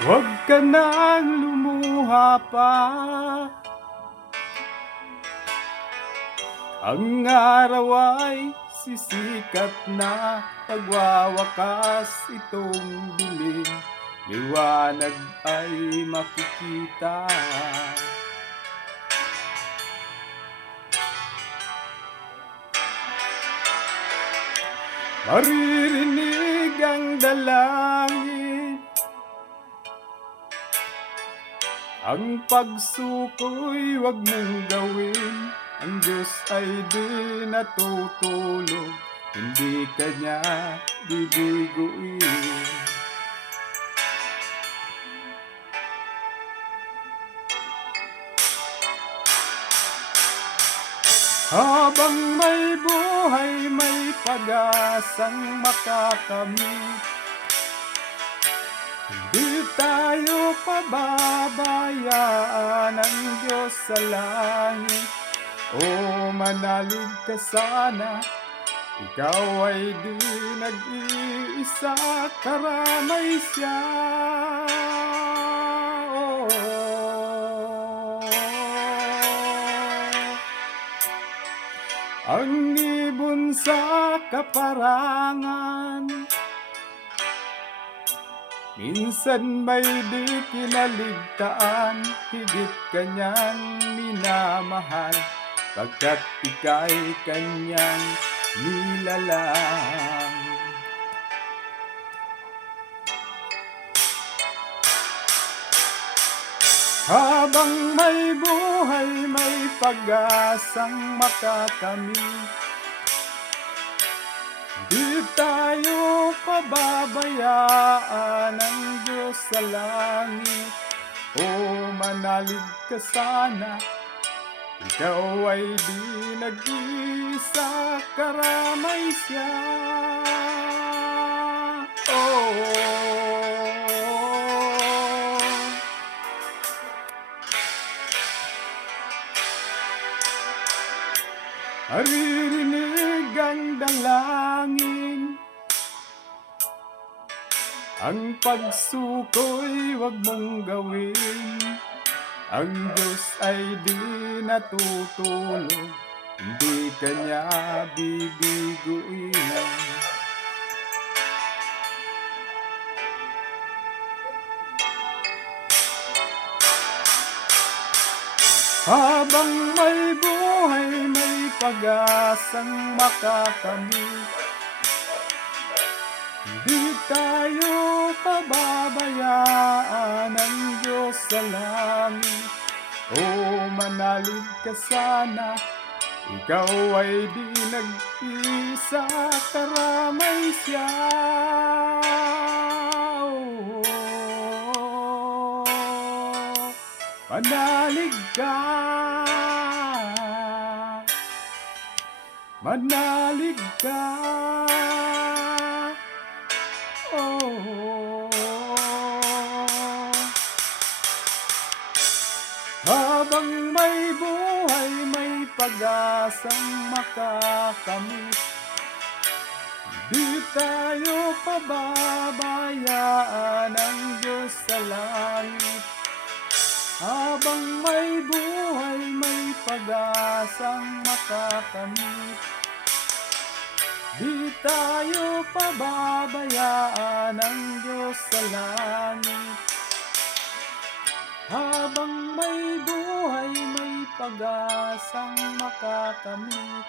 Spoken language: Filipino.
Huwag ka nang lumuha pa. Ang araw ay sisikat na, pagwawakas itong dilim, liwanag ay makikita. Maririnig ang dalangin, ang pagsuko'y wag mong gawin. Ang Diyos ay di natutulog, hindi ka niya bibiguin. Habang may buhay, may pag-asang makakamit. Hindi tayo pababayaan ng Diyos sa langit. O manalig ka sana, ikaw ay di nag-iisa, karamay siya. Oh. Ang ibon sa kaparangan, minsan may di kinaligtaan, higit kanyang minamahal, pagkat ika'y kanyang nilalang. Habang may buhay, may pag-asang makakamit. Di tayo pababayaan ng Diyos sa langit. O manalig ka sana, ikaw ay di nag-iisa, karamay siya. Oh. Maririnig ang dalangin, ang pagsuko'y wag mong gawin. Ang Diyos ay di natutulog, hindi ka niya bibiguin. Habang may buhay, may pag-asang makakamit. Hindi tayo pababayaan ng Diyos sa langit. O manalig ka sana, ikaw ay di nag-iisa, karamay siya. Manalig ka, manalig ka. Oh. Habang may buhay, may pag-asang makakamit. Di tayo pababayaan ng Diyos sa langit. Habang may buhay, may pag-asang makakamit. Di tayo pababayaan ng Diyos sa langit. Habang may buhay, may pag-asang makakamit.